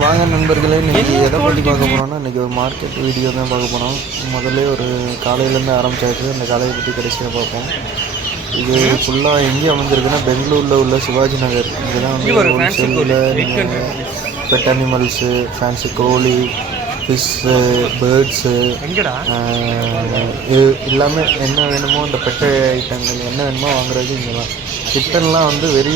வாங்க நண்பர்களே இன்றைக்கி எதை பற்றி பார்க்க போகிறோம்னா இன்றைக்கி ஒரு மார்க்கெட் வீடியோ தான் பார்க்க போகிறோம் முதல்ல ஒரு காலையிலேருந்து ஆரம்பிச்சாச்சு. அந்த காலையை பற்றி கடைசியாக பார்ப்போம். இது ஃபுல்லாக எங்கே அமைஞ்சிருக்குன்னா பெங்களூரில் உள்ள சிவாஜி நகர். தான் வந்து ஹோல்சேலில் நீங்கள் பெட் அனிமல்ஸு ஃபேன்சி கோழி. ஃபிஷ்ஷு பேர்ட்ஸு இது எல்லாமே என்ன வேணுமோ அந்த பெட்ட ஐட்டங்கள் என்ன வேணுமோ வாங்குறது இங்கே தான் சிக்கன்லாம் வந்து வெரி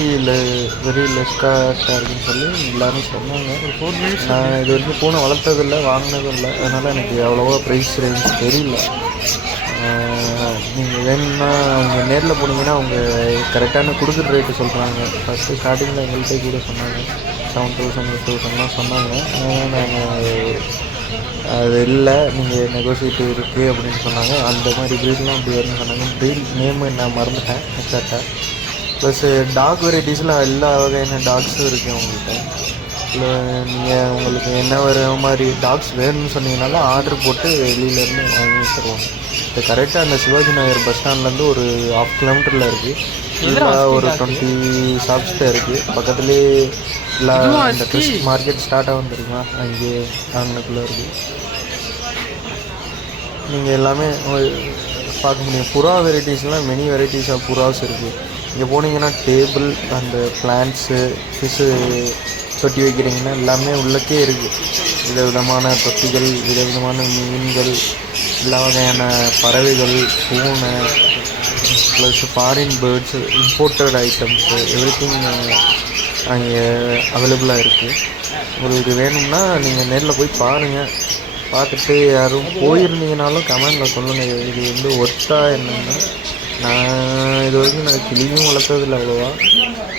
வெரி லெஸ்டாக இருக்குன்னு சொல்லி எல்லாரும் சொன்னாங்க. ஃபோர் மினிட்ஸ் நான் இது வரைக்கும் பூனை வளர்த்ததில்லை வாங்கினதும் இல்லை அதனால் எனக்கு அவ்வளோவா ப்ரைஸ் ரேஞ்ச் தெரியல. நீங்கள் வேணும்னா அவங்க நேரில் போனீங்கன்னா அவங்க கரெக்டான கொடுக்குற ரேட்டு சொல்கிறாங்க ஃபஸ்ட்டு ஸ்டார்டிங்கில் எங்கள்கிட்ட கூட சொன்னாங்க. செவன் தௌசண்ட் எயிட் தௌசண்ட்லாம் சொன்னாங்க. ஆனால் நாங்கள் அது இல்லை. நீங்கள் நெகோசியேட் இருக்குது அப்படின்னு சொன்னாங்க. அந்த மாதிரி ப்ரீட்லாம் அப்படி வரும்னு சொன்னாங்க. ப்ரீட் நேமு நான் மறந்துட்டேன் எக்ஸாக்டாக ப்ளஸ் டாக் வெரைட்டிஸில் எல்லா வகையான டாக்ஸும் இருக்குது உங்கள்கிட்ட இல்லை நீங்கள் உங்களுக்கு என்ன வர மாதிரி டாக்ஸ் வேணும்னு சொன்னீங்கனாலும் ஆர்டர் போட்டு வெளியிலேருந்து வாங்கி தருவாங்க இது கரெக்டாக அந்த சிவாஜி நகர் பஸ் ஸ்டாண்ட்லேருந்து ஒரு ஹாஃப் கிலோமீட்டரில் இருக்குது இதில் ஒரு டுவெண்ட்டி ஷாப்ஸ்கிட்ட இருக்குது பக்கத்துலேயே எல்லா இந்த ட்ரெஸ் மார்க்கெட் ஸ்டார்ட் ஆகும் தெரியுமா? அங்கே அங்கனக்குள்ளே இருக்குது நீங்கள் எல்லாமே பார்க்க முடியும். புறா வெரைட்டிஸ்லாம் மெனி வெரைட்டிஸ் ஆஃப் புறாஸ் இருக்குது இங்கே போனீங்கன்னா டேபிள் அந்த பிளான்ட்ஸு ஃபிஷ்ஷு தொட்டி வைக்கிறீங்கன்னா எல்லாமே உள்ளக்கே இருக்குது விதவிதமான தொட்டிகள் விதவிதமான மீன்கள் எல்லா வகையான பறவைகள் பூனை plus foreign birds imported items everything அங்கே அவைலபிளாக இருக்குது உங்களுக்கு வேணும்னா நீங்கள் நேரில் போய் பாருங்கள் பார்த்துட்டு யாரும் போயிருந்தீங்கனாலும் கமெண்டில் சொல்லுங்கள் இது வந்து ஒர்த்தாக என்னென்னா. நான் இது வரைக்கும் நான் கிளியும் வளர்த்ததில்ல அவ்வளோவா.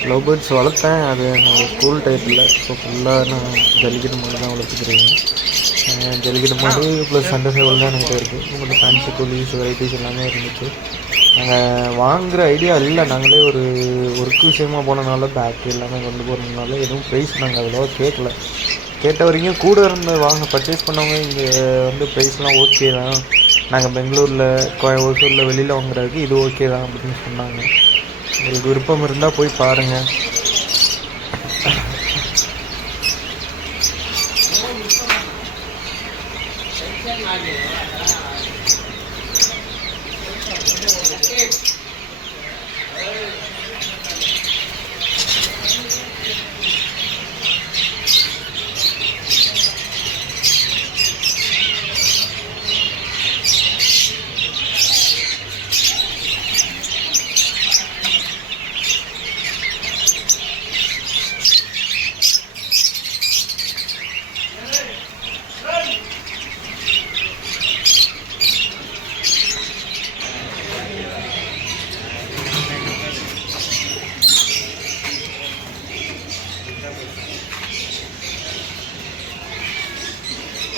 லவ் பேர்ட்ஸ் வளர்த்தேன். அது நான் ஸ்கூல் டைப்பில் ஸோ ஃபுல்லாக நான் ஜல்லிக்கட்டு மாதிரி தான் வளர்த்துக்கிறேன். அஹ் ஜல்லிக்கட்டு ப்ளஸ் சண்டை சேவல் தான் என்கிட்ட இருக்குது உங்கள்கிட்ட ஃபேன்சி கோலிஸ் வெரைட்டிஸ் எல்லாமே இருந்துச்சு. நாங்கள் வாங்குகிற ஐடியா இல்லை. நாங்களே ஒரு ஒர்க் விஷயமா போனனால பேக் எல்லாமே கொண்டு போகிறதுனால எதுவும் ப்ரைஸ் நாங்கள் அவ்வளோவா கேட்கல. கேட்ட வரைக்கும் கூட இருந்து வாங்க பர்ச்சேஸ் பண்ணவங்க இங்கே வந்து ப்ரைஸ்லாம் ஓகே தான். நாங்கள் பெங்களூரில் கோய வெளியில் வாங்குறதுக்கு இது ஓகே தான் அப்படின்னு சொன்னாங்க. உங்களுக்கு விருப்பம் இருந்தால் போய் பாருங்கள்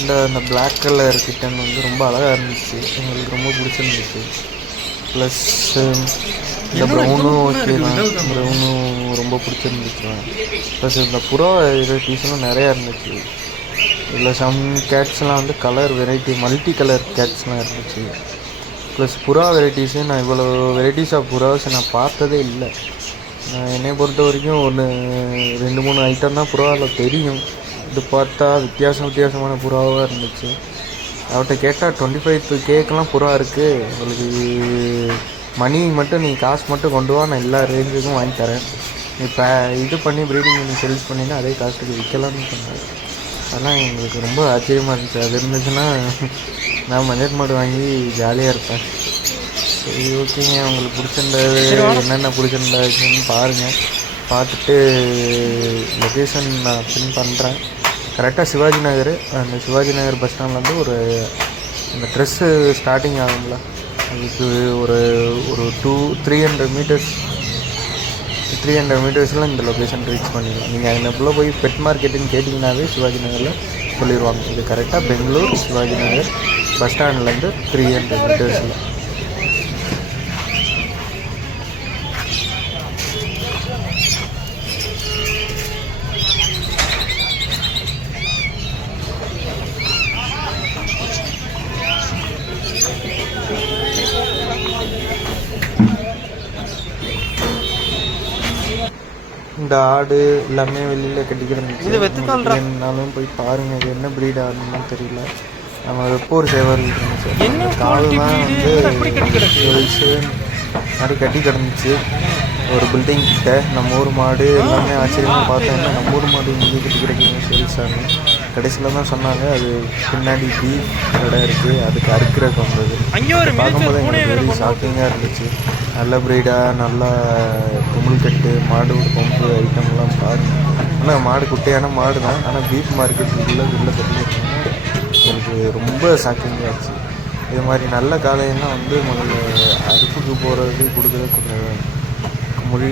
இந்த இந்த Black கலர் கிட்டன் வந்து ரொம்ப அழகாக இருந்துச்சு. எங்களுக்கு ரொம்ப பிடிச்சிருந்துச்சு. ப்ளஸ் இந்த ப்ரௌனும் ஓகே தான். ப்ரௌனும் ரொம்ப பிடிச்சிருந்துச்சு. ப்ளஸ் இந்த புறா வெரைட்டிஸ்லாம் நிறையா இருந்துச்சு. இதில் சம் கேட்ஸ்லாம் வந்து கலர் வெரைட்டி மல்டி கலர் கேட்ஸ்லாம் இருந்துச்சு. ப்ளஸ் புறா வெரைட்டிஸு நான் இவ்வளோ வெரைட்டிஸ் ஆஃப் புறாஸ் நான் பார்த்ததே இல்லை. நான் என்னை பொறுத்த வரைக்கும் ஒன்று ரெண்டு மூணு ஐட்டம் தான் புறாவில் தெரியும். இது பார்த்தா வித்தியாசம் வித்தியாசமான புறாவாக இருந்துச்சு. அவர்கிட்ட கேட்டால் டுவெண்ட்டி ஃபைவ் கேக்கெலாம் புறா இருக்குது உங்களுக்கு மணி மட்டும் நீ காசு மட்டும் கொண்டு வா. நான் எல்லா ரேஞ்சுக்கும் வாங்கி தரேன். நீ இப்போ இது பண்ணி ப்ரீடிங் பண்ணி சேல்ஸ் பண்ணினா அதே காசுக்கு விற்கலாம்னு சொன்னாங்க அதெல்லாம் எங்களுக்கு ரொம்ப ஆச்சரியமாக இருந்துச்சு. அது இருந்துச்சுன்னா நான் மஞ்சள் மாடு வாங்கி ஜாலியாக இருப்பேன். சரி ஓகேங்க. உங்களுக்கு பிடிச்சிருந்தது என்னென்ன பிடிச்சிருந்தாச்சுன்னு பாருங்கள் பார்த்துட்டு லொக்கேஷன் நான் பின் பண்ணுறேன் கரெக்டாக சிவாஜி நகர் அந்த சிவாஜி நகர் பஸ் ஸ்டாண்ட்லேருந்து ஒரு இந்த ட்ரெஸ்ஸு ஸ்டார்டிங் ஆகும்ல. அதுக்கு ஒரு ஒரு two three hundred metres three hundred மீட்டர்ஸில் இந்த லொக்கேஷன் ரீச் பண்ணிடலாம் நீங்கள் அங்கே போய் பெட் மார்க்கெட்டுன்னு கேட்டிங்கனாவே சிவாஜி நகரில் சொல்லிடுவாங்க. இது கரெக்டாக பெங்களூர் சிவாஜி நகர் பஸ் ஸ்டாண்ட்லேருந்து த்ரீ ஹண்ட்ரட் மீட்டர்ஸில் இந்த ஆடு எல்லாமே வெளியில் கட்டி கிடந்துச்சு இது வேணும்னாலும் போய் பாருங்க இது என்ன ப்ரீட் ஆடுன்னு தெரியல. நம்ம வெப்பூர் சேவர் என்ன கால் தான்? வந்து மாதிரி கட்டி கிடந்துச்சு. ஒரு பில்டிங் கிட்ட. நம்ம ஊர் மாடு எல்லாமே ஆச்சரியமாக பார்த்தேன் என்ன நம்ம ஊர் மாடு இங்கே கட்டி கிடக்குங்க சேல்ஸானு கடைசியில் தான் சொன்னாங்க அது பின்னாடி பீஃப் கடை இருக்குது அதுக்கு அறுக்கிறக்கு வந்தது பார்க்கும்போது எங்களுக்கு ஷாக்கிங்காக இருந்துச்சு. நல்ல ப்ரீடாக நல்லா குமிழ் கட்டு மாடு பம்பு ஐட்டம்லாம் பாருங்க ஆனால் மாடு குட்டையான மாடு தான் ஆனால் பீப் மார்க்கெட் உள்ள உள்ள கட்டிக்கிட்டாங்க எனக்கு ரொம்ப ஷாக்கிங்காக ஆச்சு இது மாதிரி நல்ல காலையெல்லாம் வந்து முதல்ல அறுப்புக்கு போகிறது கொடுக்குறது கொஞ்சம் மொழி